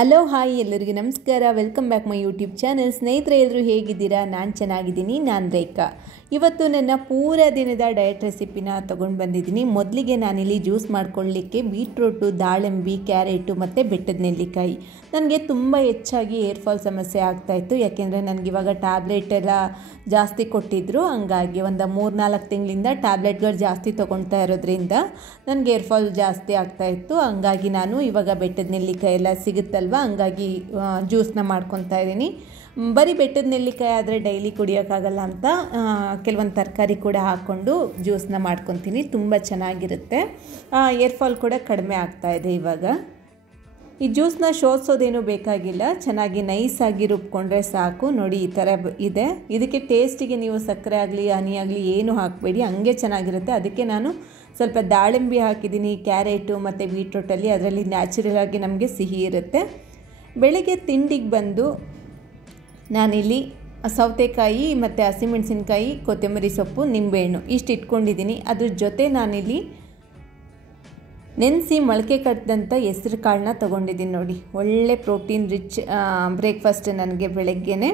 Hello hi ಎಲ್ಲರಿಗೂ ನಮಸ್ಕಾರ. Welcome back my YouTube channel. ಸ್ನೇಹಿತರೆ ಎಲ್ಲರೂ ಹೇಗಿದ್ದೀರಾ? ನಾನು ಚೆನ್ನಾಗಿದ್ದೀನಿ. ನಾನು ರೇಖಾ. ಇವತ್ತು ನನ್ನ ಪೂರ ದಿನದ ಡಯಟ್ ರೆಸಿಪಿನ ತೊಗೊಂಡು ಬಂದಿದ್ದೀನಿ. ಮೊದಲಿಗೆ ನಾನಿಲ್ಲಿ ಜ್ಯೂಸ್ ಮಾಡ್ಕೊಳ್ಳಿಕ್ಕೆ ಬೀಟ್ರೂಟು, ದಾಳಿಂಬೆ, ಕ್ಯಾರೆಟು ಮತ್ತು ಬೆಟ್ಟದ ನೆಲ್ಲಿಕಾಯಿ. ನನಗೆ ತುಂಬ ಹೆಚ್ಚಾಗಿ ಏರ್ ಫಾಲ್ ಸಮಸ್ಯೆ ಆಗ್ತಾಯಿತ್ತು. ಯಾಕೆಂದರೆ ನನಗಿವಾಗ ಟ್ಯಾಬ್ಲೆಟ್ ಎಲ್ಲ ಜಾಸ್ತಿ ಕೊಟ್ಟಿದ್ದರು. ಹಂಗಾಗಿ ಒಂದು 3-4 ತಿಂಗಳಿಂದ ಟ್ಯಾಬ್ಲೆಟ್ಗಳು ಜಾಸ್ತಿ ತೊಗೊಳ್ತಾ ಇರೋದ್ರಿಂದ ನನಗೆ ಏರ್ ಫಾಲ್ ಜಾಸ್ತಿ ಆಗ್ತಾಯಿತ್ತು. ಹಂಗಾಗಿ ನಾನು ಇವಾಗ ಬೆಟ್ಟದ ನೆಲ್ಲಿಕಾಯಿ ಎಲ್ಲ ಸಿಗುತ್ತಲ್ವ, ಹಂಗಾಗಿ ಜ್ಯೂಸನ್ನ ಮಾಡ್ಕೊತಾ ಇದ್ದೀನಿ. ಬರೀ ಬೆಟ್ಟದ ನೆಲ್ಲಿಕಾಯಿ ಆದರೆ ಡೈಲಿ ಕುಡಿಯೋಕ್ಕಾಗಲ್ಲ ಅಂತ ಕೆಲವೊಂದು ತರಕಾರಿ ಕೂಡ ಹಾಕ್ಕೊಂಡು ಜ್ಯೂಸನ್ನ ಮಾಡ್ಕೊತೀನಿ. ತುಂಬ ಚೆನ್ನಾಗಿರುತ್ತೆ. ಏರ್ ಫಾಲ್ ಕೂಡ ಕಡಿಮೆ ಆಗ್ತಾಯಿದೆ ಇವಾಗ. ಈ ಜ್ಯೂಸನ್ನ ಶೋಧಿಸೋದೇನೂ ಬೇಕಾಗಿಲ್ಲ, ಚೆನ್ನಾಗಿ ನೈಸಾಗಿ ರುಬ್ಕೊಂಡ್ರೆ ಸಾಕು. ನೋಡಿ ಈ ಥರ ಇದೆ. ಇದಕ್ಕೆ ಟೇಸ್ಟಿಗೆ ನೀವು ಸಕ್ಕರೆ ಆಗಲಿ ಹನಿ ಆಗಲಿ ಏನೂ ಹಾಕಬೇಡಿ, ಹಂಗೆ ಚೆನ್ನಾಗಿರುತ್ತೆ. ಅದಕ್ಕೆ ನಾನು ಸ್ವಲ್ಪ ದಾಳಿಂಬೆ ಹಾಕಿದ್ದೀನಿ, ಕ್ಯಾರೆಟು ಮತ್ತು ಬೀಟ್ರೂಟಲ್ಲಿ. ಅದರಲ್ಲಿ ನ್ಯಾಚುರಲ್ ಆಗಿ ನಮಗೆ ಸಿಹಿ ಇರುತ್ತೆ. ಬೆಳಗ್ಗೆ ತಿಂಡಿಗೆ ಬಂದು ನಾನಿಲ್ಲಿ ಸೌತೆಕಾಯಿ ಮತ್ತು ಹಸಿಮೆಣಸಿನ್ಕಾಯಿ, ಕೊತ್ತಂಬರಿ ಸೊಪ್ಪು, ನಿಂಬೆಹಣ್ಣು ಇಷ್ಟು ಇಟ್ಕೊಂಡಿದ್ದೀನಿ. ಅದ್ರ ಜೊತೆ ನಾನಿಲ್ಲಿ ನೆನೆಸಿ ಮೊಳಕೆ ಕಟ್ಟಿದಂಥ ಹೆಸ್ರು ಕಾಳನ್ನ ತೊಗೊಂಡಿದ್ದೀನಿ. ನೋಡಿ, ಒಳ್ಳೆ ಪ್ರೋಟೀನ್ ರಿಚ್ ಬ್ರೇಕ್ಫಾಸ್ಟ್ ನನಗೆ ಬೆಳಗ್ಗೆನೇ.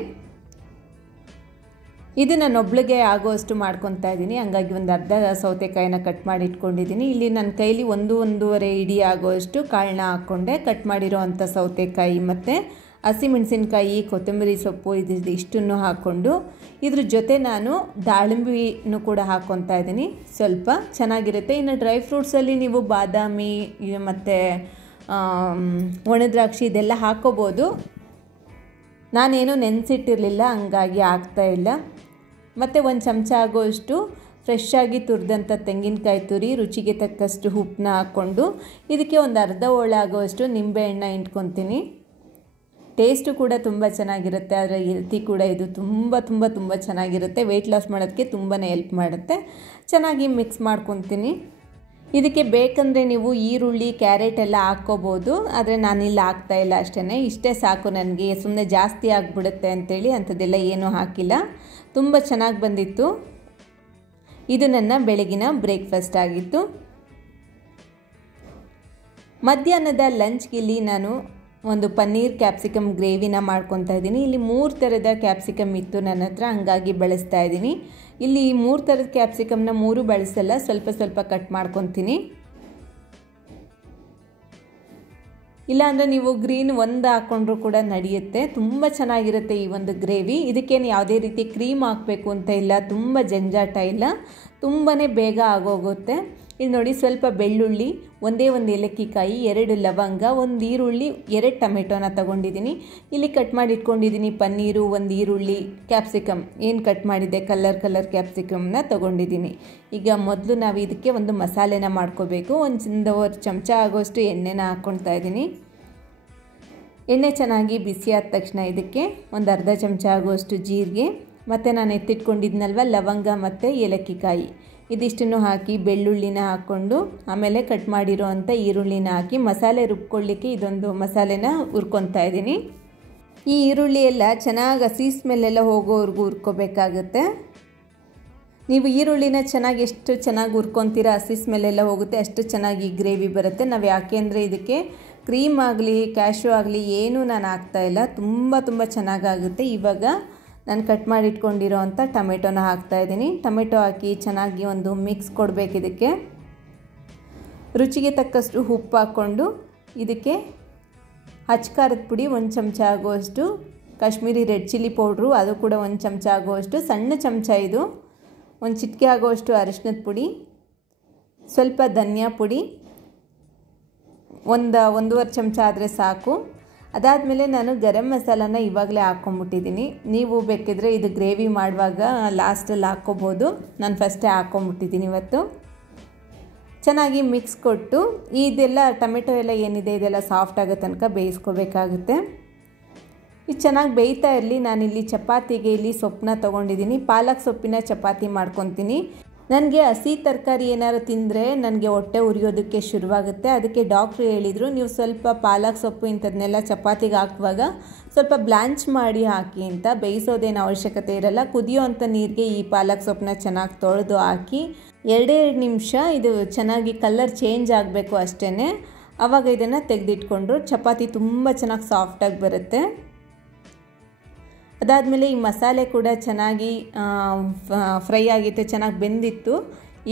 ಇದು ನಾನು ಒಬ್ಳಿಗೆ ಆಗೋಷ್ಟು ಮಾಡ್ಕೊತಾ ಇದ್ದೀನಿ. ಹಂಗಾಗಿ ಒಂದು ಅರ್ಧ ಸೌತೆಕಾಯಿನ ಕಟ್ ಮಾಡಿ ಇಟ್ಕೊಂಡಿದ್ದೀನಿ. ಇಲ್ಲಿ ನನ್ನ ಕೈಲಿ 1-1.5 ಇಡಿ ಆಗೋಷ್ಟು ಕಾಳನ್ನ ಹಾಕ್ಕೊಂಡೆ. ಕಟ್ ಮಾಡಿರೋ ಅಂಥ ಸೌತೆಕಾಯಿ ಮತ್ತು ಹಸಿಮೆಣಸಿನ್ಕಾಯಿ, ಕೊತ್ತಂಬರಿ ಸೊಪ್ಪು ಇಷ್ಟನ್ನು ಹಾಕ್ಕೊಂಡು ಇದ್ರ ಜೊತೆ ನಾನು ದಾಳಿಂಬೆನೂ ಕೂಡ ಹಾಕ್ಕೊತಾ ಇದ್ದೀನಿ. ಸ್ವಲ್ಪ ಚೆನ್ನಾಗಿರುತ್ತೆ. ಇನ್ನು ಡ್ರೈ ಫ್ರೂಟ್ಸಲ್ಲಿ ನೀವು ಬಾದಾಮಿ ಮತ್ತು ಒಣದ್ರಾಕ್ಷಿ ಇದೆಲ್ಲ ಹಾಕ್ಕೋಬೋದು. ನಾನೇನು ನೆನೆಸಿಟ್ಟಿರಲಿಲ್ಲ, ಹಂಗಾಗಿ ಆಗ್ತಾಯಿಲ್ಲ. ಮತ್ತು 1 ಚಮಚ ಆಗೋಷ್ಟು ಫ್ರೆಶ್ ಆಗಿ ತುರಿದಂಥ ತೆಂಗಿನಕಾಯಿ ತುರಿ, ರುಚಿಗೆ ತಕ್ಕಷ್ಟು ಉಪ್ಪನ್ನ ಹಾಕ್ಕೊಂಡು ಇದಕ್ಕೆ ಒಂದು ಅರ್ಧ ಹೋಳು ಆಗೋಷ್ಟು ನಿಂಬೆಹಣ್ಣು ಹಿಂಡ್ಕೊತೀನಿ. ಟೇಸ್ಟು ಕೂಡ ತುಂಬ ಚೆನ್ನಾಗಿರುತ್ತೆ. ಆದರೆ ಹೆಲ್ತಿ ಕೂಡ ಇದು ತುಂಬ ಚೆನ್ನಾಗಿರುತ್ತೆ. ವೆಯ್ಟ್ ಲಾಸ್ ಮಾಡೋದಕ್ಕೆ ತುಂಬಾ ಹೆಲ್ಪ್ ಮಾಡುತ್ತೆ. ಚೆನ್ನಾಗಿ ಮಿಕ್ಸ್ ಮಾಡ್ಕೊತೀನಿ. ಇದಕ್ಕೆ ಬೇಕಂದರೆ ನೀವು ಈರುಳ್ಳಿ, ಕ್ಯಾರೆಟ್ ಎಲ್ಲ ಹಾಕ್ಕೋಬೋದು. ಆದರೆ ನಾನಿಲ್ಲಿ ಹಾಕ್ತಾಯಿಲ್ಲ, ಅಷ್ಟೇ. ಇಷ್ಟೇ ಸಾಕು ನನಗೆ. ಸುಮ್ಮನೆ ಜಾಸ್ತಿ ಆಗಿಬಿಡುತ್ತೆ ಅಂಥೇಳಿ ಅಂಥದ್ದೆಲ್ಲ ಏನೂ ಹಾಕಿಲ್ಲ. ತುಂಬ ಚೆನ್ನಾಗಿ ಬಂದಿತ್ತು. ಇದು ನನ್ನ ಬೆಳಗಿನ ಬ್ರೇಕ್ಫಾಸ್ಟ್ ಆಗಿತ್ತು. ಮಧ್ಯಾಹ್ನದ ಲಂಚ್ಗಿಲ್ಲಿ ನಾನು ಒಂದು ಪನ್ನೀರ್ ಕ್ಯಾಪ್ಸಿಕಮ್ ಗ್ರೇವಿನ ಮಾಡ್ಕೊತಾ ಇದ್ದೀನಿ. ಇಲ್ಲಿ 3 ಥರದ ಕ್ಯಾಪ್ಸಿಕಮ್ ಇತ್ತು ನನ್ನ ಹತ್ರ, ಹಂಗಾಗಿ ಬಳಸ್ತಾ ಇದ್ದೀನಿ. ಇಲ್ಲಿ 3 ಥರದ ಕ್ಯಾಪ್ಸಿಕಮ್ನ 3 ಬಳಸಲ್ಲ, ಸ್ವಲ್ಪ ಕಟ್ ಮಾಡ್ಕೊತೀನಿ. ಇಲ್ಲಾಂದರೆ ನೀವು ಗ್ರೀನ್ 1 ಹಾಕ್ಕೊಂಡ್ರೂ ಕೂಡ ನಡೆಯುತ್ತೆ. ತುಂಬ ಚೆನ್ನಾಗಿರುತ್ತೆ ಈ ಒಂದು ಗ್ರೇವಿ. ಇದಕ್ಕೇನು ಯಾವುದೇ ರೀತಿ ಕ್ರೀಮ್ ಹಾಕಬೇಕು ಅಂತ ಇಲ್ಲ, ತುಂಬ ಜಂಜಾಟ ಇಲ್ಲ, ತುಂಬಾ ಬೇಗ ಆಗೋಗುತ್ತೆ. ಇಲ್ಲಿ ನೋಡಿ, ಸ್ವಲ್ಪ ಬೆಳ್ಳುಳ್ಳಿ, ಒಂದೇ ಒಂದು ಏಲಕ್ಕಿಕಾಯಿ, 2 ಲವಂಗ, 1 ಈರುಳ್ಳಿ, 2 ಟೊಮೆಟೊನ ತೊಗೊಂಡಿದ್ದೀನಿ. ಇಲ್ಲಿ ಕಟ್ ಮಾಡಿ ಇಟ್ಕೊಂಡಿದ್ದೀನಿ ಪನ್ನೀರು, 1 ಈರುಳ್ಳಿ, ಕ್ಯಾಪ್ಸಿಕಮ್ ಏನು ಕಟ್ ಮಾಡಿದ್ದೆ ಕಲರ್ ಕ್ಯಾಪ್ಸಿಕಮ್ನ ತೊಗೊಂಡಿದ್ದೀನಿ. ಈಗ ಮೊದಲು ನಾವು ಇದಕ್ಕೆ ಒಂದು ಮಸಾಲೆನ ಮಾಡ್ಕೋಬೇಕು. 1 ಚಮಚ ಆಗೋಷ್ಟು ಎಣ್ಣೆನ ಹಾಕ್ಕೊಳ್ತಾ ಇದ್ದೀನಿ. ಎಣ್ಣೆ ಚೆನ್ನಾಗಿ ಬಿಸಿ ಆದ ತಕ್ಷಣ ಇದಕ್ಕೆ ಒಂದು ಅರ್ಧ ಚಮಚ ಆಗುವಷ್ಟು ಜೀರಿಗೆ ಮತ್ತು ನಾನು ಎತ್ತಿಟ್ಕೊಂಡಿದ್ನಲ್ವ ಲವಂಗ ಮತ್ತು ಏಲಕ್ಕಿಕಾಯಿ ಇದಿಷ್ಟನ್ನು ಹಾಕಿ ಬೆಳ್ಳುಳ್ಳಿನ ಹಾಕ್ಕೊಂಡು ಆಮೇಲೆ ಕಟ್ ಮಾಡಿರೋ ಅಂಥ ಈರುಳ್ಳಿನ ಹಾಕಿ ಮಸಾಲೆ ರುಬ್ಕೊಳ್ಳಿಕ್ಕೆ ಇದೊಂದು ಮಸಾಲೆನ ಹುರ್ಕೊತಾ ಇದ್ದೀನಿ. ಈ ಈರುಳ್ಳಿ ಎಲ್ಲ ಚೆನ್ನಾಗಿ ಹಸಿ ಸ್ಮೆಲ್ಲೆಲ್ಲ ಹೋಗೋವರೆಗೂ ಹುರ್ಕೋಬೇಕಾಗುತ್ತೆ. ನೀವು ಈರುಳ್ಳಿನ ಎಷ್ಟು ಚೆನ್ನಾಗಿ ಹುರ್ಕೊತೀರಾ, ಹಸಿ ಸ್ಮೆಲ್ಲೆಲ್ಲ ಹೋಗುತ್ತೆ, ಅಷ್ಟು ಚೆನ್ನಾಗಿ ಗ್ರೇವಿ ಬರುತ್ತೆ. ನಾವು ಯಾಕೆಂದರೆ ಇದಕ್ಕೆ ಕ್ರೀಮ್ ಆಗಲಿ ಕ್ಯಾಶ್ಯೂ ಆಗಲಿ ಏನೂ ನಾನು ಹಾಕ್ತಾಯಿಲ್ಲ. ತುಂಬ ಚೆನ್ನಾಗಾಗುತ್ತೆ. ಇವಾಗ ನಾನು ಕಟ್ ಮಾಡಿ ಇಟ್ಕೊಂಡಿರೋ ಅಂಥ ಟೊಮೆಟೊನ ಹಾಕ್ತಾಯಿದ್ದೀನಿ. ಟೊಮೆಟೊ ಹಾಕಿ ಚೆನ್ನಾಗಿ ಒಂದು ಮಿಕ್ಸ್ ಕೊಡಬೇಕು. ಇದಕ್ಕೆ ರುಚಿಗೆ ತಕ್ಕಷ್ಟು ಉಪ್ಪು ಹಾಕ್ಕೊಂಡು ಇದಕ್ಕೆ ಖಾರದ ಪುಡಿ 1 ಚಮಚ ಆಗುವಷ್ಟು, ಕಾಶ್ಮೀರಿ ರೆಡ್ ಚಿಲ್ಲಿ ಪೌಡ್ರು ಅದು ಕೂಡ 1 ಚಮಚ ಆಗುವಷ್ಟು, ಸಣ್ಣ ಚಮಚ ಇದು, 1 ಚಿಟಿಕೆ ಆಗುವಷ್ಟು ಅರಿಶಿನದ ಪುಡಿ, ಸ್ವಲ್ಪ ಧನಿಯಾ ಪುಡಿ, 1-1.5 ಚಮಚ ಆದರೆ ಸಾಕು. ಅದಾದಮೇಲೆ ನಾನು ಗರಂ ಮಸಾಲಾನ ಇವಾಗಲೇ ಹಾಕ್ಕೊಂಬಿಟ್ಟಿದ್ದೀನಿ. ನೀವು ಬೇಕಿದ್ರೆ ಇದು ಗ್ರೇವಿ ಮಾಡುವಾಗ ಲಾಸ್ಟಲ್ಲಿ ಹಾಕ್ಕೋಬೋದು. ನಾನು ಫಸ್ಟೇ ಹಾಕ್ಕೊಂಬಿಟ್ಟಿದ್ದೀನಿ ಇವತ್ತು. ಚೆನ್ನಾಗಿ ಮಿಕ್ಸ್ ಕೊಟ್ಟು ಇದೆಲ್ಲ ಟೊಮೆಟೊ ಎಲ್ಲ ಏನಿದೆ ಇದೆಲ್ಲ ಸಾಫ್ಟ್ ಆಗೋ ತನಕ ಬೇಯಿಸ್ಕೋಬೇಕಾಗುತ್ತೆ. ಇದು ಚೆನ್ನಾಗಿ ಬೇಯ್ತಾ ಇರಲಿ. ನಾನಿಲ್ಲಿ ಚಪಾತಿಗೆ ಇಲ್ಲಿ ಸೊಪ್ಪನ್ನ ತೊಗೊಂಡಿದ್ದೀನಿ. ಪಾಲಕ್ ಸೊಪ್ಪಿನ ಚಪಾತಿ ಮಾಡ್ಕೊತೀನಿ. ನನಗೆ ಹಸಿ ತರಕಾರಿ ಏನಾದ್ರು ತಿಂದರೆ ನನಗೆ ಹೊಟ್ಟೆ ಉರಿಯೋದಕ್ಕೆ ಶುರುವಾಗುತ್ತೆ. ಅದಕ್ಕೆ ಡಾಕ್ಟ್ರು ಹೇಳಿದರು, ನೀವು ಸ್ವಲ್ಪ ಪಾಲಕ್ ಸೊಪ್ಪು ಇಂಥದ್ದನ್ನೆಲ್ಲ ಚಪಾತಿಗೆ ಹಾಕುವಾಗ ಸ್ವಲ್ಪ ಬ್ಲ್ಯಾಂಚ್ ಮಾಡಿ ಹಾಕಿ ಅಂತ. ಬೇಯಿಸೋದೇನು ಅವಶ್ಯಕತೆ ಇರಲ್ಲ. ಕುದಿಯೋ ಅಂಥ ನೀರಿಗೆ ಈ ಪಾಲಕ್ ಸೊಪ್ಪನ್ನ ಚೆನ್ನಾಗಿ ತೊಳೆದು ಹಾಕಿ 2 ನಿಮಿಷ ಇದು ಚೆನ್ನಾಗಿ ಕಲರ್ ಚೇಂಜ್ ಆಗಬೇಕು ಅಷ್ಟೇ. ಆವಾಗ ಇದನ್ನು ತೆಗೆದಿಟ್ಕೊಂಡ್ರು ಚಪಾತಿ ತುಂಬ ಚೆನ್ನಾಗಿ ಸಾಫ್ಟಾಗಿ ಬರುತ್ತೆ. ಅದಾದಮೇಲೆ ಈ ಮಸಾಲೆ ಕೂಡ ಚೆನ್ನಾಗಿ ಫ್ರೈ ಆಗಿತ್ತು, ಚೆನ್ನಾಗಿ ಬೆಂದಿತ್ತು.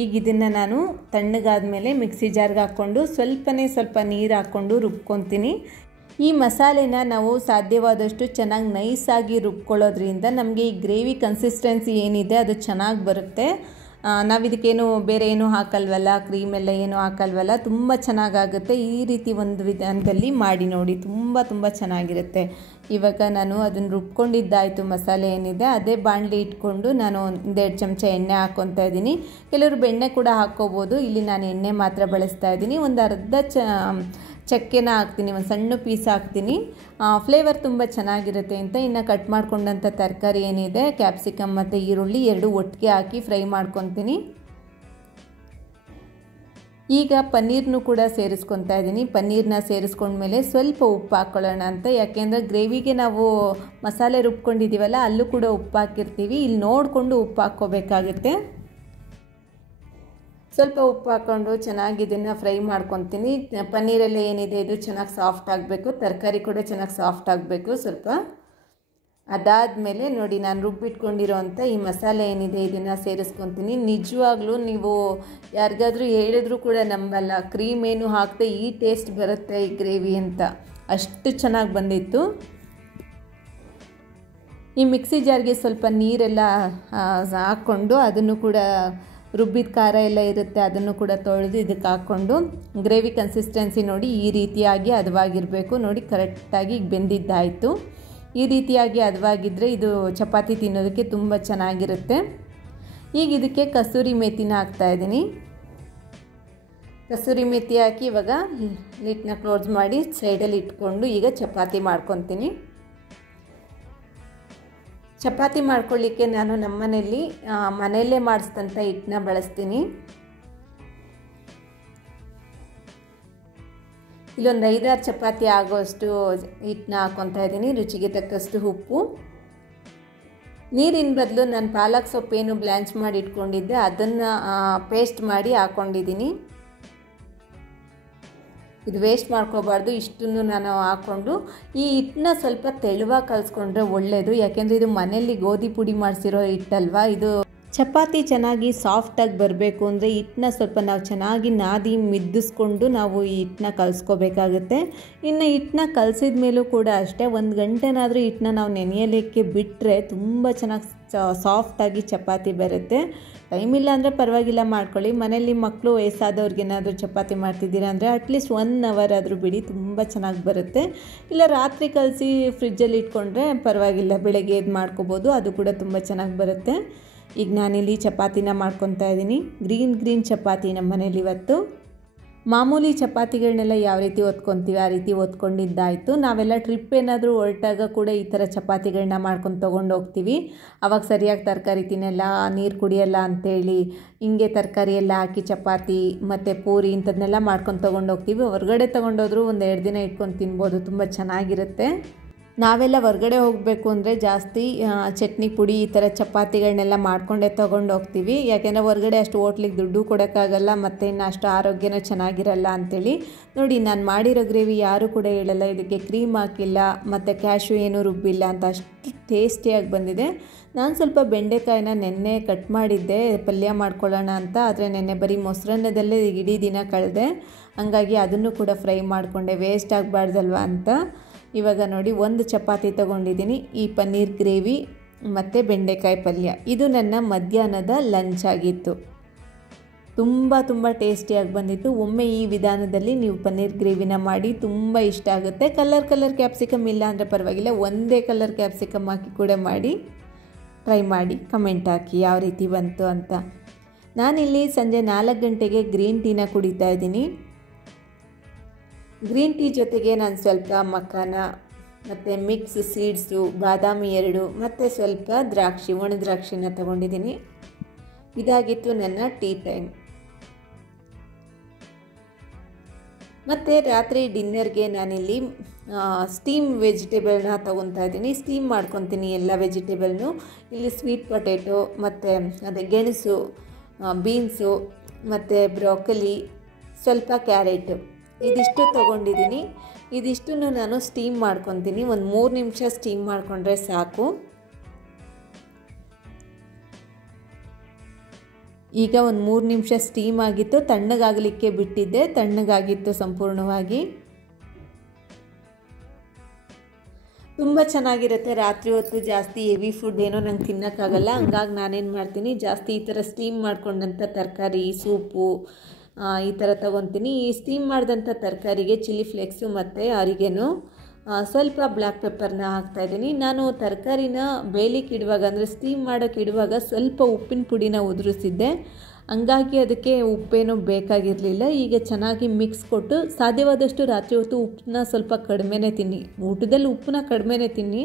ಈಗ ಇದನ್ನು ನಾನು ತಣ್ಣಗಾದ್ಮೇಲೆ ಮಿಕ್ಸಿ ಜಾರ್ಗೆ ಹಾಕ್ಕೊಂಡು ಸ್ವಲ್ಪ ನೀರು ಹಾಕ್ಕೊಂಡು ರುಬ್ಕೊತೀನಿ. ಈ ಮಸಾಲೆನ ನಾವು ಸಾಧ್ಯವಾದಷ್ಟು ಚೆನ್ನಾಗಿ ನೈಸಾಗಿ ರುಬ್ಕೊಳ್ಳೋದ್ರಿಂದ ನಮಗೆ ಈ ಗ್ರೇವಿ ಕನ್ಸಿಸ್ಟೆನ್ಸಿ ಏನಿದೆ ಅದು ಚೆನ್ನಾಗಿ ಬರುತ್ತೆ. ನಾವು ಇದಕ್ಕೇನು ಬೇರೆ ಏನೂ ಹಾಕಲ್ವಲ್ಲ, ಕ್ರೀಮೆಲ್ಲ ಏನೂ ಹಾಕಲ್ವಲ್ಲ, ತುಂಬ ಚೆನ್ನಾಗಾಗುತ್ತೆ. ಈ ರೀತಿ ಒಂದು ವಿಧಾನದಲ್ಲಿ ಮಾಡಿ ನೋಡಿ, ತುಂಬ ಚೆನ್ನಾಗಿರುತ್ತೆ. ಇವಾಗ ನಾನು ಅದನ್ನು ರುಬ್ಕೊಂಡಿದ್ದಾಯಿತು ಮಸಾಲೆ ಏನಿದೆ, ಅದೇ ಬಾಣಲಿ ಇಟ್ಕೊಂಡು ನಾನು 1-2 ಚಮಚ ಎಣ್ಣೆ ಹಾಕ್ಕೊತಾ ಇದ್ದೀನಿ. ಕೆಲವರು ಬೆಣ್ಣೆ ಕೂಡ ಹಾಕ್ಕೋಬೋದು, ಇಲ್ಲಿ ನಾನು ಎಣ್ಣೆ ಮಾತ್ರ ಬಳಸ್ತಾ ಇದ್ದೀನಿ. ಒಂದು ಅರ್ಧ ಚಕ್ಕೆನ ಹಾಕ್ತೀನಿ, ಒಂದು ಸಣ್ಣ ಪೀಸ್ ಹಾಕ್ತೀನಿ, ಫ್ಲೇವರ್ ತುಂಬ ಚೆನ್ನಾಗಿರುತ್ತೆ ಅಂತ. ಇನ್ನು ಕಟ್ ಮಾಡ್ಕೊಂಡಂಥ ತರಕಾರಿ ಏನಿದೆ, ಕ್ಯಾಪ್ಸಿಕಮ್ ಮತ್ತು ಈರುಳ್ಳಿ 2 ಒಟ್ಟಿಗೆ ಹಾಕಿ ಫ್ರೈ ಮಾಡ್ಕೊತೀನಿ. ಈಗ ಪನ್ನೀರ್ನು ಕೂಡ ಸೇರಿಸ್ಕೊತಾ ಇದ್ದೀನಿ. ಪನ್ನೀರನ್ನ ಸೇರಿಸ್ಕೊಂಡ್ಮೇಲೆ ಸ್ವಲ್ಪ ಉಪ್ಪು ಹಾಕ್ಕೊಳ್ಳೋಣ ಅಂತ, ಯಾಕೆಂದರೆ ಗ್ರೇವಿಗೆ ನಾವು ಮಸಾಲೆ ರುಬ್ಕೊಂಡಿದ್ದೀವಲ್ಲ ಅಲ್ಲೂ ಕೂಡ ಉಪ್ಪು ಹಾಕಿರ್ತೀವಿ, ಇಲ್ಲಿ ನೋಡಿಕೊಂಡು ಉಪ್ಪು ಹಾಕ್ಕೋಬೇಕಾಗುತ್ತೆ. ಸ್ವಲ್ಪ ಉಪ್ಪು ಹಾಕ್ಕೊಂಡು ಚೆನ್ನಾಗಿ ಇದನ್ನು ಫ್ರೈ ಮಾಡ್ಕೊತೀನಿ. ಪನ್ನೀರೆಲ್ಲ ಏನಿದೆ ಇದು ಚೆನ್ನಾಗಿ ಸಾಫ್ಟ್ ಆಗಬೇಕು, ತರಕಾರಿ ಕೂಡ ಚೆನ್ನಾಗಿ ಸಾಫ್ಟ್ ಆಗಬೇಕು ಸ್ವಲ್ಪ. ಅದಾದಮೇಲೆ ನೋಡಿ ನಾನು ರುಬ್ಬಿಟ್ಕೊಂಡಿರೋಂಥ ಈ ಮಸಾಲೆ ಏನಿದೆ ಇದನ್ನು ಸೇರಿಸ್ಕೊತೀನಿ. ನಿಜವಾಗ್ಲೂ ನೀವು ಯಾರಿಗಾದರೂ ಹೇಳಿದ್ರೂ ಕೂಡ ನಂಬಲ್ಲ, ಕ್ರೀಮ್ ಏನು ಹಾಕದೆ ಈ ಟೇಸ್ಟ್ ಬರುತ್ತೆ ಈ ಗ್ರೇವಿ ಅಂತ, ಅಷ್ಟು ಚೆನ್ನಾಗಿ ಬಂದಿತ್ತು. ಈ ಮಿಕ್ಸಿ ಜಾರ್ಗೆ ಸ್ವಲ್ಪ ನೀರೆಲ್ಲ ಹಾಕ್ಕೊಂಡು ಅದನ್ನು ಕೂಡ ರುಬ್ಬಿದ ಖಾರ ಎಲ್ಲ ಇರುತ್ತೆ ಅದನ್ನು ಕೂಡ ತೊಳೆದು ಇದಕ್ಕೆ ಹಾಕ್ಕೊಂಡು ಗ್ರೇವಿ ಕನ್ಸಿಸ್ಟೆನ್ಸಿ ನೋಡಿ ಈ ರೀತಿಯಾಗಿ ಹದವಾಗಿರಬೇಕು. ನೋಡಿ ಕರೆಕ್ಟಾಗಿ ಈಗ ಬೆಂದಿದ್ದಾಯಿತು. ಈ ರೀತಿಯಾಗಿ ಹದವಾಗಿದ್ದರೆ ಇದು ಚಪಾತಿ ತಿನ್ನೋದಕ್ಕೆ ತುಂಬ ಚೆನ್ನಾಗಿರುತ್ತೆ. ಈಗ ಇದಕ್ಕೆ ಕಸೂರಿ ಮೇಥಿನ ಹಾಕ್ತಾಯಿದ್ದೀನಿ. ಕಸೂರಿ ಮೇಥಿ ಹಾಕಿ ಇವಾಗ ಲಿಡ್ನ ಕ್ಲೋಸ್ ಮಾಡಿ ಸೈಡಲ್ಲಿ ಇಟ್ಕೊಂಡು ಈಗ ಚಪಾತಿ ಮಾಡ್ಕೊತೀನಿ. ಚಪಾತಿ ಮಾಡ್ಕೊಳ್ಳಿಕ್ಕೆ ನಾನು ನಮ್ಮನೇಲಿ ಮನೆಯಲ್ಲೇ ಮಾಡಿಸಿದಂಥ ಹಿಟ್ಟನ್ನ ಬಳಸ್ತೀನಿ. ಇಲ್ಲೊಂದು 5-6 ಚಪಾತಿ ಆಗೋಷ್ಟು ಹಿಟ್ಟನ್ನ ಹಾಕ್ಕೊತಾ ಇದ್ದೀನಿ. ರುಚಿಗೆ ತಕ್ಕಷ್ಟು ಉಪ್ಪು. ನೀರಿನ ಬದಲು ನಾನು ಪಾಲಕ್ ಸೊಪ್ಪೇನು ಬ್ಲ್ಯಾಂಚ್ ಮಾಡಿ ಇಟ್ಕೊಂಡಿದ್ದೆ ಅದನ್ನು ಪೇಸ್ಟ್ ಮಾಡಿ ಹಾಕ್ಕೊಂಡಿದ್ದೀನಿ. ಇದು ವೇಸ್ಟ್ ಮಾಡ್ಕೋಬಾರ್ದು, ಇಷ್ಟನ್ನು ನಾನು ಹಾಕ್ಕೊಂಡು ಈ ಹಿಟ್ಟನ್ನ ಸ್ವಲ್ಪ ತೆಳುವಾಗಿ ಕಲಿಸ್ಕೊಂಡ್ರೆ ಒಳ್ಳೆಯದು. ಯಾಕೆಂದರೆ ಇದು ಮನೆಯಲ್ಲಿ ಗೋಧಿ ಪುಡಿ ಮಾಡಿಸಿರೋ ಹಿಟ್ಟಲ್ವಾ, ಇದು ಚಪಾತಿ ಚೆನ್ನಾಗಿ ಸಾಫ್ಟಾಗಿ ಬರಬೇಕು ಅಂದರೆ ಹಿಟ್ಟನ್ನ ಸ್ವಲ್ಪ ನಾವು ಚೆನ್ನಾಗಿ ನಾದಿ ಮಿದ್ದಿಸ್ಕೊಂಡು ನಾವು ಈ ಹಿಟ್ಟನ್ನ ಕಲಿಸ್ಕೋಬೇಕಾಗುತ್ತೆ. ಇನ್ನು ಹಿಟ್ಟನ್ನ ಕಲಸಿದ ಮೇಲೂ ಕೂಡ ಅಷ್ಟೇ 1 ಗಂಟೆನಾದರೂ ಹಿಟ್ಟನ್ನ ನಾವು ನೆನೆಯಲಿಕ್ಕೆ ಬಿಟ್ಟರೆ ತುಂಬ ಚೆನ್ನಾಗಿ ಸಾಫ್ಟಾಗಿ ಚಪಾತಿ ಬರುತ್ತೆ. ಟೈಮ್ ಇಲ್ಲ ಅಂದರೆ ಪರವಾಗಿಲ್ಲ ಮಾಡ್ಕೊಳ್ಳಿ. ಮನೇಲಿ ಮಕ್ಕಳು ವಯಸ್ಸಾದವ್ರಿಗೇನಾದರೂ ಚಪಾತಿ ಮಾಡ್ತಿದ್ದೀರಾ ಅಂದರೆ ಅಟ್ಲೀಸ್ಟ್ 1 ಅವರ್ ಆದರೂ ಬಿಡಿ, ತುಂಬ ಚೆನ್ನಾಗಿ ಬರುತ್ತೆ. ಇಲ್ಲ ರಾತ್ರಿ ಕಲಸಿ ಫ್ರಿಜ್ಜಲ್ಲಿ ಇಟ್ಕೊಂಡ್ರೆ ಪರವಾಗಿಲ್ಲ, ಬೆಳಗ್ಗೆ ಎದ್ದು ಮಾಡ್ಕೋಬೋದು, ಅದು ಕೂಡ ತುಂಬ ಚೆನ್ನಾಗಿ ಬರುತ್ತೆ. ಈಗ ನಾನಿಲ್ಲಿ ಚಪಾತಿನ ಮಾಡ್ಕೊತಾ ಇದ್ದೀನಿ. ಗ್ರೀನ್ ಚಪಾತಿ ನಮ್ಮ ಮನೇಲಿ ಇವತ್ತು. ಮಾಮೂಲಿ ಚಪಾತಿಗಳನ್ನೆಲ್ಲ ಯಾವ ರೀತಿ ಒತ್ಕೊತೀವಿ ಆ ರೀತಿ ಒತ್ಕೊಂಡಿದ್ದಾಯಿತು. ನಾವೆಲ್ಲ ಟ್ರಿಪ್ ಏನಾದರೂ ಹೊರಟಾಗ ಕೂಡ ಈ ಥರ ಚಪಾತಿಗಳನ್ನ ಮಾಡ್ಕೊಂಡು ತೊಗೊಂಡು ಹೋಗ್ತೀವಿ. ಆವಾಗ ಸರಿಯಾಗಿ ತರಕಾರಿ ತಿನ್ನಲ್ಲ, ನೀರು ಕುಡಿಯಲ್ಲ ಅಂಥೇಳಿ ಹಿಂಗೆ ತರಕಾರಿ ಎಲ್ಲ ಹಾಕಿ ಚಪಾತಿ ಮತ್ತು ಪೂರಿ ಇಂಥದ್ದನ್ನೆಲ್ಲ ಮಾಡ್ಕೊಂಡು ತೊಗೊಂಡು ಹೋಗ್ತೀವಿ. ಹೊರಗಡೆ ತೊಗೊಂಡೋದ್ರೂ 1-2 ದಿನ ಇಟ್ಕೊಂಡು ತಿನ್ಬೋದು, ತುಂಬ ಚೆನ್ನಾಗಿರುತ್ತೆ. ನಾವೆಲ್ಲ ಹೊರಗಡೆ ಹೋಗಬೇಕು ಅಂದರೆ ಜಾಸ್ತಿ ಚಟ್ನಿ ಪುಡಿ ಈ ಥರ ಚಪಾತಿಗಳನ್ನೆಲ್ಲ ಮಾಡ್ಕೊಂಡೇ ತೊಗೊಂಡು ಹೋಗ್ತೀವಿ. ಯಾಕೆಂದರೆ ಹೊರಗಡೆ ಅಷ್ಟು ಹೋಟ್ಲಿಗೆ ದುಡ್ಡು ಕೊಡೋಕ್ಕಾಗಲ್ಲ, ಮತ್ತು ಇನ್ನು ಅಷ್ಟು ಆರೋಗ್ಯನೂ ಚೆನ್ನಾಗಿರಲ್ಲ ಅಂಥೇಳಿ. ನೋಡಿ ನಾನು ಮಾಡಿರೋ ಗ್ರೇವಿ ಯಾರೂ ಕೂಡ ಹೇಳಲ್ಲ, ಇದಕ್ಕೆ ಕ್ರೀಮ್ ಹಾಕಿಲ್ಲ ಮತ್ತು ಕ್ಯಾಶು ಏನೂ ರುಬ್ಬಿಲ್ಲ ಅಂತ, ಅಷ್ಟು ಟೇಸ್ಟಿಯಾಗಿ ಬಂದಿದೆ. ನಾನು ಸ್ವಲ್ಪ ಬೆಂಡೆಕಾಯಿನ ನೆನ್ನೆ ಕಟ್ ಮಾಡಿದ್ದೆ ಪಲ್ಯ ಮಾಡ್ಕೊಳ್ಳೋಣ ಅಂತ, ಆದರೆ ನೆನ್ನೆ ಬರೀ ಮೊಸರನ್ನದಲ್ಲೇ ಇಡೀ ದಿನ ಕಳೆದೆ. ಹಂಗಾಗಿ ಅದನ್ನು ಕೂಡ ಫ್ರೈ ಮಾಡಿಕೊಂಡೆ, ವೇಸ್ಟ್ ಆಗಬಾರ್ದಲ್ವ ಅಂತ. ಇವಾಗ ನೋಡಿ 1 ಚಪಾತಿ ತೊಗೊಂಡಿದ್ದೀನಿ. ಈ ಪನ್ನೀರ್ ಗ್ರೇವಿ ಮತ್ತು ಬೆಂಡೆಕಾಯಿ ಪಲ್ಯ ಇದು ನನ್ನ ಮಧ್ಯಾಹ್ನದ ಲಂಚ್ ಆಗಿತ್ತು. ತುಂಬ ಟೇಸ್ಟಿಯಾಗಿ ಬಂದಿತ್ತು. ಒಮ್ಮೆ ಈ ವಿಧಾನದಲ್ಲಿ ನೀವು ಪನ್ನೀರ್ ಗ್ರೇವಿನ ಮಾಡಿ, ತುಂಬ ಇಷ್ಟ ಆಗುತ್ತೆ. ಕಲರ್ ಕ್ಯಾಪ್ಸಿಕಮ್ ಇಲ್ಲ ಅಂದರೆ ಪರವಾಗಿಲ್ಲ, ಒಂದೇ ಕಲರ್ ಕ್ಯಾಪ್ಸಿಕಮ್ ಹಾಕಿ ಕೂಡ ಮಾಡಿ ಟ್ರೈ ಮಾಡಿ, ಕಮೆಂಟ್ ಹಾಕಿ ಯಾವ ರೀತಿ ಬಂತು ಅಂತ. ನಾನಿಲ್ಲಿ ಸಂಜೆ 4 ಗಂಟೆಗೆ ಗ್ರೀನ್ ಟೀನ ಕುಡಿತಾ ಇದ್ದೀನಿ. ಗ್ರೀನ್ ಟೀ ಜೊತೆಗೆ ನಾನು ಸ್ವಲ್ಪ ಮಖಾನ ಮತ್ತು ಮಿಕ್ಸ್ ಸೀಡ್ಸು, ಬಾದಾಮಿ 2 ಮತ್ತು ಸ್ವಲ್ಪ ದ್ರಾಕ್ಷಿ, ಒಣ ದ್ರಾಕ್ಷಿನ ತೊಗೊಂಡಿದ್ದೀನಿ. ಇದಾಗಿತ್ತು ನನ್ನ ಟೀ ಟೈಮ್. ಮತ್ತು ರಾತ್ರಿ ಡಿನ್ನರ್ಗೆ ನಾನಿಲ್ಲಿ ಸ್ಟೀಮ್ ವೆಜಿಟೇಬಲ್ನ ತೊಗೊತಾ ಇದ್ದೀನಿ. ಸ್ಟೀಮ್ ಮಾಡ್ಕೊತೀನಿ ಎಲ್ಲ ವೆಜಿಟೇಬಲ್ನು. ಇಲ್ಲಿ ಸ್ವೀಟ್ ಪೊಟೇಟೊ ಮತ್ತು ಅದೇ ಗೆಣಸು, ಬೀನ್ಸು ಮತ್ತು ಬ್ರೋಕಲಿ, ಸ್ವಲ್ಪ ಕ್ಯಾರೆಟು ಇದಿಷ್ಟು ತೊಗೊಂಡಿದ್ದೀನಿ. ಇದಿಷ್ಟನ್ನು ನಾನು ಸ್ಟೀಮ್ ಮಾಡ್ಕೊತೀನಿ. ಒಂದು 3 ನಿಮಿಷ ಸ್ಟೀಮ್ ಮಾಡಿಕೊಂಡ್ರೆ ಸಾಕು. ಈಗ ಒಂದು 3 ನಿಮಿಷ ಸ್ಟೀಮ್ ಆಗಿತ್ತು. ತಣ್ಣಗಾಗಲಿಕ್ಕೆ ಬಿಟ್ಟಿದ್ದೆ. ತಣ್ಣಗಾಗಿತ್ತು ಸಂಪೂರ್ಣವಾಗಿ. ತುಂಬ ಚೆನ್ನಾಗಿರುತ್ತೆ. ರಾತ್ರಿ ಹೊತ್ತು ಜಾಸ್ತಿ ಹೆವಿ ಫುಡ್ ಏನೋ ನಂಗೆ ತಿನ್ನೋಕ್ಕಾಗಲ್ಲ. ಹಂಗಾಗಿ ನಾನೇನು ಮಾಡ್ತೀನಿ, ಜಾಸ್ತಿ ಈ ಥರ ಸ್ಟೀಮ್ ಮಾಡ್ಕೊಂಡಂಥ ತರಕಾರಿ, ಸೂಪು ಈ ಥರ ತೊಗೊತೀನಿ. ಈ ಸ್ಟೀಮ್ ಮಾಡಿದಂಥ ತರಕಾರಿಗೆ ಚಿಲ್ಲಿ ಫ್ಲೇಕ್ಸು ಮತ್ತು ಆರಿಗೆನೋ ಸ್ವಲ್ಪ ಬ್ಲ್ಯಾಕ್ ಪೆಪ್ಪರ್ನ ಹಾಕ್ತಾಯಿದ್ದೀನಿ. ನಾನು ತರಕಾರಿನ ಬೇಯಲಿಕ್ಕೆ ಇಡುವಾಗ, ಅಂದರೆ ಸ್ಟೀಮ್ ಮಾಡೋಕ್ಕೆ ಇಡುವಾಗ ಸ್ವಲ್ಪ ಉಪ್ಪಿನ ಪುಡಿನ ಉದುರಿಸಿದ್ದೆ. ಹಂಗಾಗಿ ಅದಕ್ಕೆ ಉಪ್ಪೇನೂ ಬೇಕಾಗಿರಲಿಲ್ಲ. ಈಗ ಚೆನ್ನಾಗಿ ಮಿಕ್ಸ್ ಕೊಟ್ಟು, ಸಾಧ್ಯವಾದಷ್ಟು ರಾತ್ರಿ ಹೊತ್ತು ಉಪ್ಪನ್ನ ಸ್ವಲ್ಪ ಕಡಿಮೆನೇ ತಿನ್ನಿ. ಊಟದಲ್ಲಿ ಉಪ್ಪನ್ನ ಕಡಿಮೆನೇ ತಿನ್ನಿ.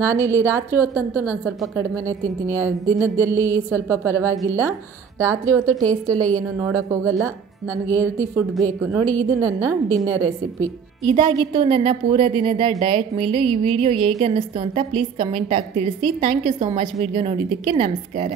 ನಾನಿಲ್ಲಿ ರಾತ್ರಿ ಹೊತ್ತಂತೂ ನಾನು ಸ್ವಲ್ಪ ಕಡಿಮೆನೇ ತಿಂತೀನಿ. ದಿನದಲ್ಲಿ ಸ್ವಲ್ಪ ಪರವಾಗಿಲ್ಲ. ರಾತ್ರಿ ಹೊತ್ತು ಟೇಸ್ಟೆಲ್ಲ ಏನು ನೋಡೋಕ್ಕೆ ಹೋಗಲ್ಲ. ನನಗೆ ಹೆಲ್ತಿ ಫುಡ್ ಬೇಕು. ನೋಡಿ, ಇದು ನನ್ನ ಡಿನ್ನರ್ ರೆಸಿಪಿ. ಇದಾಗಿತ್ತು ನನ್ನ ಪೂರ ದಿನದ ಡಯಟ್ ಮೀಲು. ಈ ವಿಡಿಯೋ ಹೇಗೆ ಅನ್ನಿಸ್ತು ಅಂತ ಪ್ಲೀಸ್ ಕಮೆಂಟ್ ಆಗಿ ತಿಳಿಸಿ. Thank you so much video ನೋಡಿದ್ದಕ್ಕೆ. ನಮಸ್ಕಾರ.